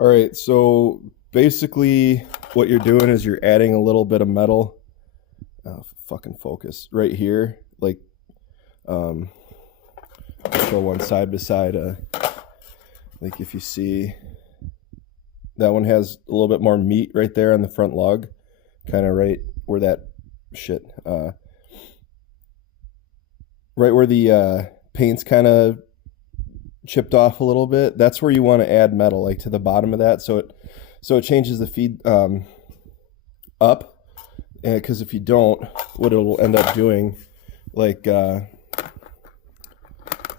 All right, so basically what you're doing is you're adding a little bit of metal, fucking focus, right here. Like, um, I'll show one side by side. Like if you see, that one has a little bit more meat right there on the front lug, kind of right where that shit, right where the paint's kind of chipped off a little bit. That's where you want to add metal, like to the bottom of that, so it changes the feed up. Because if you don't, what it'll end up doing, like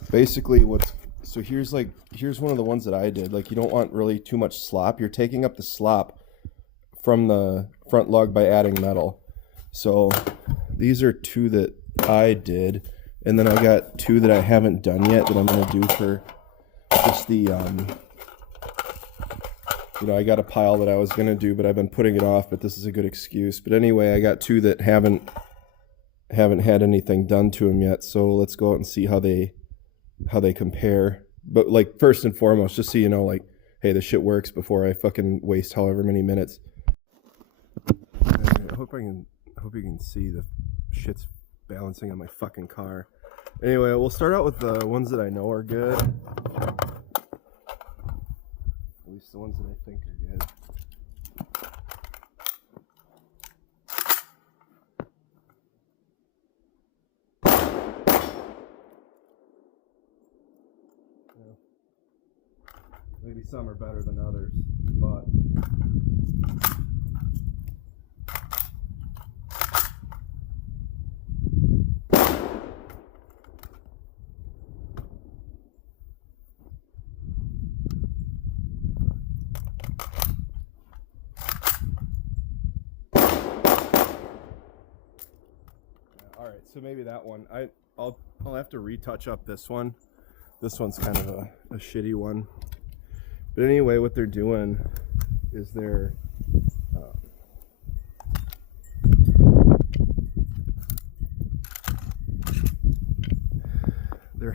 basically what's so here's one of the ones that I did. Like, you don't want really too much slop. You're taking up the slop from the front lug by adding metal. So these are two that I did, and then I got two that I haven't done yet that I'm gonna do for just the I got a pile that I was gonna do, but I've been putting it off. But this is a good excuse. But anyway, I got two that haven't had anything done to them yet. So let's go out and see how they compare. But like, first and foremost, just so you know, like, hey, this shit works before I fucking waste however many minutes. I hope you can see the shit's balancing on my fucking car. Anyway, we'll start out with the ones that I know are good. At least the ones that I think are good. Yeah. Maybe some are better than others, but alright, so maybe that one. I'll have to retouch up this one. This one's kind of a shitty one. But anyway, what they're doing is they're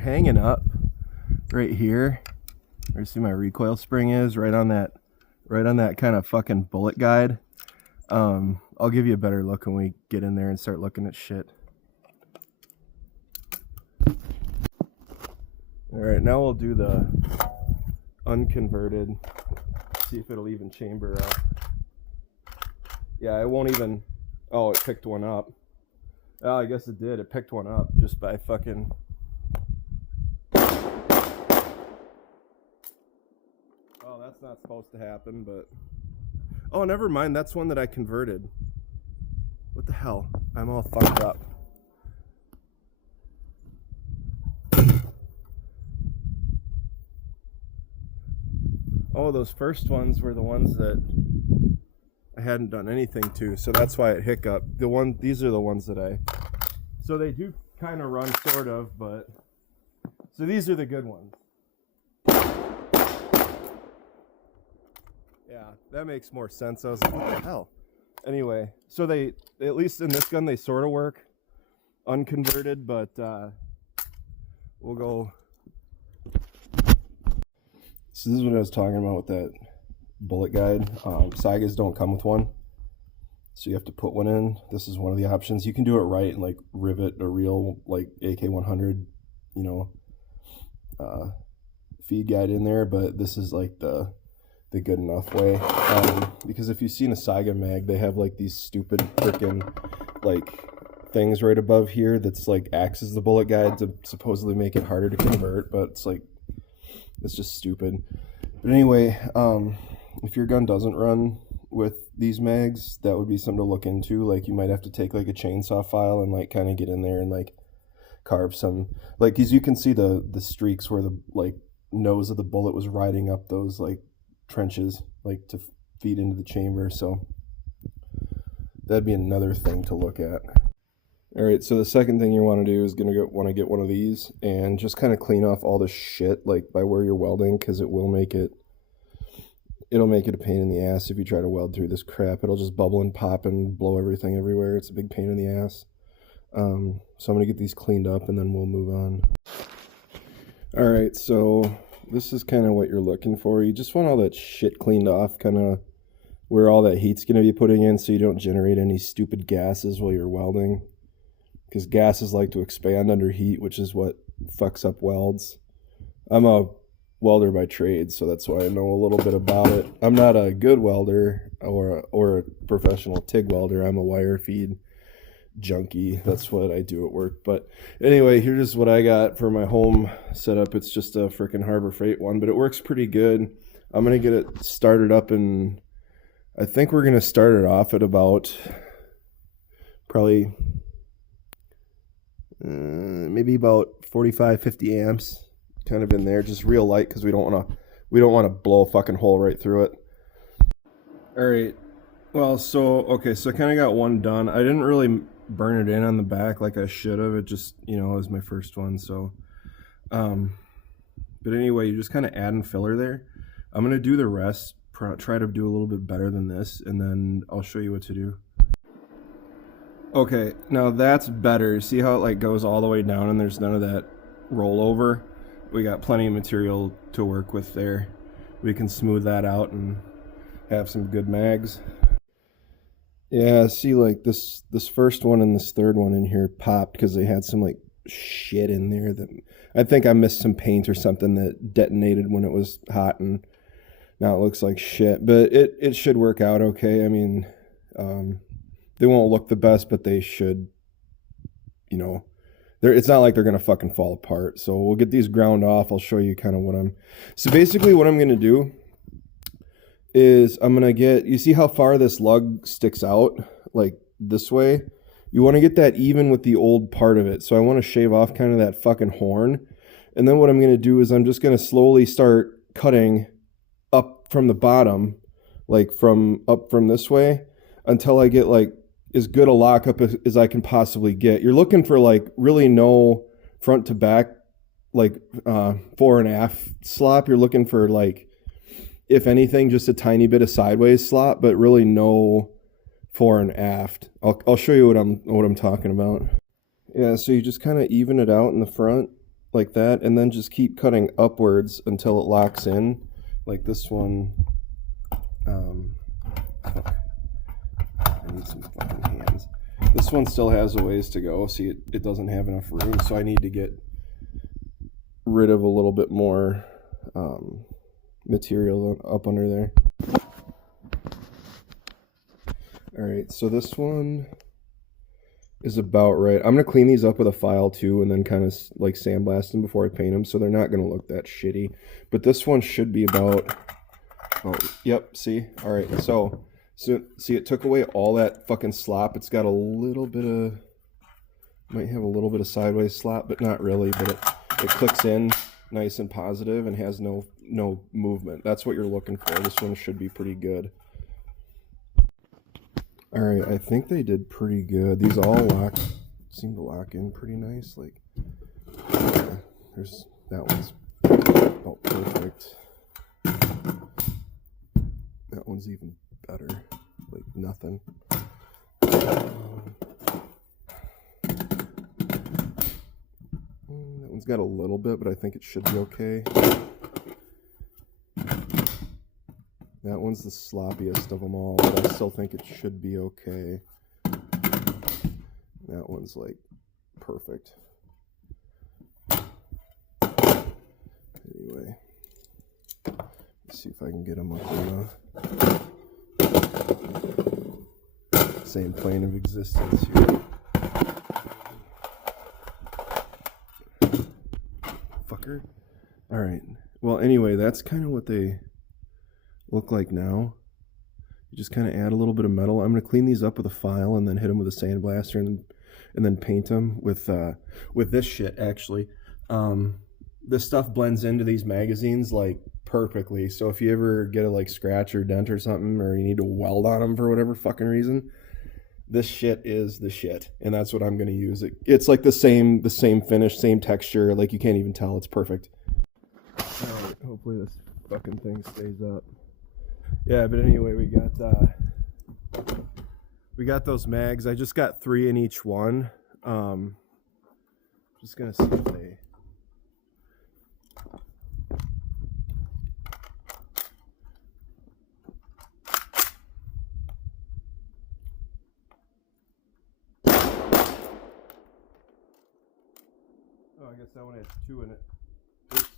hanging up right here. Where you see my recoil spring is, right on that kind of fucking bullet guide. I'll give you a better look when we get in there and start looking at shit. Alright, now we'll do the unconverted. See if it'll even chamber up. Yeah, it won't even. Oh, it picked one up. Oh, I guess it did. It picked one up just by fucking. Oh, that's not supposed to happen, but. Oh, never mind. That's one that I converted. What the hell? I'm all fucked up. Oh, those first ones were the ones that I hadn't done anything to, so that's why it hiccuped. These are the ones that so they do kind of run, sort of, but so these are the good ones. Yeah, that makes more sense. I was like, what the hell? Anyway, so they, at least in this gun, they sort of work unconverted, but we'll go. So this is what I was talking about with that bullet guide. Sagas don't come with one, so you have to put one in. This is one of the options. You can do it right and like rivet a real like AK-100, feed guide in there, but this is like the good enough way. Because if you've seen a Saga mag, they have like these stupid freaking like things right above here that's like acts as the bullet guide to supposedly make it harder to convert, but it's like, it's just stupid. But anyway, if your gun doesn't run with these mags, that would be something to look into. Like, you might have to take like a chainsaw file and like kind of get in there and like carve some, like, as you can see the streaks where the like nose of the bullet was riding up those like trenches, like to feed into the chamber. So that'd be another thing to look at. All right, so the second thing you want to do is want to get one of these and just kind of clean off all the shit like by where you're welding, because it'll make it a pain in the ass if you try to weld through this crap. It'll just bubble and pop and blow everything everywhere. It's a big pain in the ass. So I'm gonna get these cleaned up and then we'll move on. All right, so this is kind of what you're looking for. You just want all that shit cleaned off, kind of where all that heat's going to be putting in, so you don't generate any stupid gases while you're welding. Because gases like to expand under heat, which is what fucks up welds. I'm a welder by trade, so that's why I know a little bit about it. I'm not a good welder or a professional TIG welder. I'm a wire feed junkie. That's what I do at work. But anyway, here's what I got for my home setup. It's just a freaking Harbor Freight one, but it works pretty good. I'm going to get it started up, and I think we're going to start it off at about probably maybe about 45-50 amps, kind of in there, just real light, because we don't want to blow a fucking hole right through it. All right, well, so I kind of got one done. I didn't really burn it in on the back like I should have. It just, it was my first one. So but anyway, you're just kind of adding filler there. I'm gonna do the rest, try to do a little bit better than this, and then I'll show you what to do. Okay, now that's better. See how it like goes all the way down and there's none of that rollover? We got plenty of material to work with there. We can smooth that out and have some good mags. Yeah, see, like this first one and this third one in here popped because they had some like shit in there that I think I missed some paint or something that detonated when it was hot, and now it looks like shit. But it should work out okay. I mean, they won't look the best, but they should, it's not like they're gonna fucking fall apart. So we'll get these ground off. I'll show you kind of so basically what I'm gonna do is I'm going to you see how far this lug sticks out, like this way? You want to get that even with the old part of it. So I want to shave off kind of that fucking horn. And then what I'm going to do is I'm just going to slowly start cutting up from the bottom, like up from this way, until I get like as good a lockup as I can possibly get. You're looking for like really no front to back, like fore and aft slop. You're looking for like, if anything, just a tiny bit of sideways slop, but really no fore and aft. I'll show you what I'm talking about. Yeah, so you just kind of even it out in the front like that, and then just keep cutting upwards until it locks in. Like this one. Fuck. I need some fucking hands. This one still has a ways to go. See, it doesn't have enough room, so I need to get rid of a little bit more material up under there. All right, so this one is about right. I'm gonna clean these up with a file too, and then kind of like sandblast them before I paint them, so they're not gonna look that shitty. But this one should be about, oh yep, see. All right, so see, it took away all that fucking slop. It's got a little bit of, might have a little bit of sideways slop, but not really. But it clicks in nice and positive and has no movement. That's what you're looking for. This one should be pretty good. All right, I think they did pretty good. These all seem to lock in pretty nice. Like, yeah, there's that one's about perfect. That one's even better. Like nothing. That one's got a little bit, but I think it should be okay. That one's the sloppiest of them all, but I still think it should be okay. That one's like perfect. Anyway, let's see if I can get them up on the same plane of existence here. Fucker. All right. Well, anyway, that's kind of what they look like now. You just kind of add a little bit of metal. I'm going to clean these up with a file and then hit them with a sandblaster and then paint them with this shit. Actually, this stuff blends into these magazines like perfectly. So if you ever get a like scratch or dent or something, or you need to weld on them for whatever fucking reason, this shit is the shit, and that's what I'm going to use. It's like the same finish, same texture. Like you can't even tell. It's perfect. All right, hopefully this fucking thing stays up. Yeah, but anyway, we got those mags. I just got 3 in each one. Just gonna see if guess that one has 2 in it. Oops.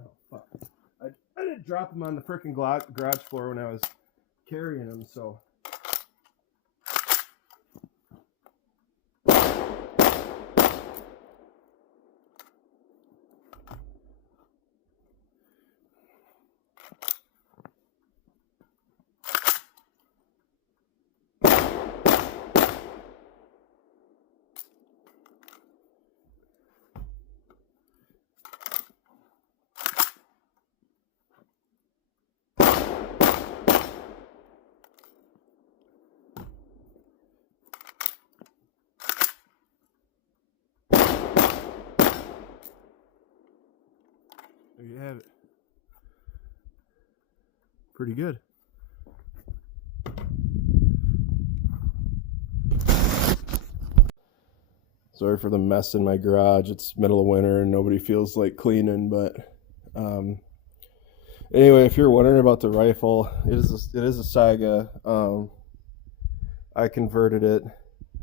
Oh, fuck. I didn't drop them on the frickin' garage floor when I was carrying them, so... There you have it. Pretty good. Sorry for the mess in my garage. It's middle of winter and nobody feels like cleaning, but anyway, if you're wondering about the rifle, it is a Saiga. I converted it.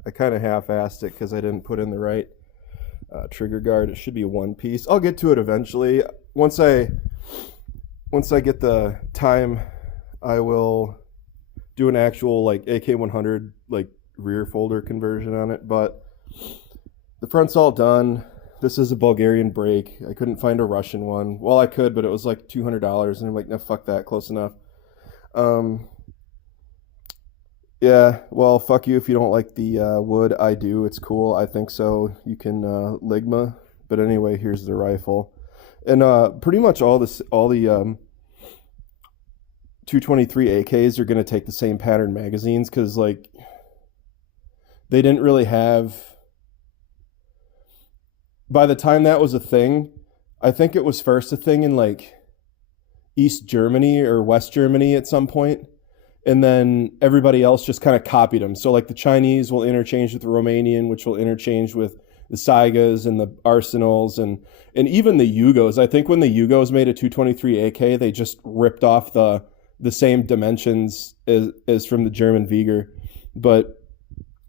I kind of half-assed it because I didn't put in the right trigger guard. It should be a one piece. I'll get to it eventually. Once I get the time, I will do an actual like AK-100 like rear folder conversion on it. But the front's all done. This is a Bulgarian brake. I couldn't find a Russian one. Well, I could, but it was like $200, and I'm like, no, fuck that. Close enough. Yeah, well, fuck you if you don't like the wood. I do. It's cool. I think so. You can Ligma. But anyway, here's the rifle. And pretty much all the 223 AKs are going to take the same pattern magazines because, like, they didn't really have... By the time that was a thing, I think it was first a thing in, like, East Germany or West Germany at some point. And then everybody else just kind of copied them. So, like, the Chinese will interchange with the Romanian, which will interchange with the Saigas and the Arsenals and even the Yugos. I think when the Yugos made a 223 AK, they just ripped off the same dimensions as from the German Veigar. But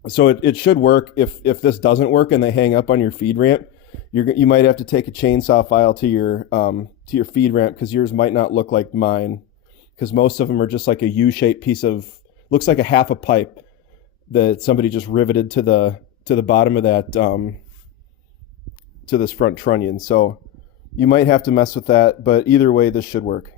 so it should work. If this doesn't work and they hang up on your feed ramp, you might have to take a chainsaw file to your feed ramp because yours might not look like mine, because most of them are just like a U-shaped piece of, looks like a half a pipe that somebody just riveted to the bottom of that to this front trunnion. So you might have to mess with that, but either way, this should work.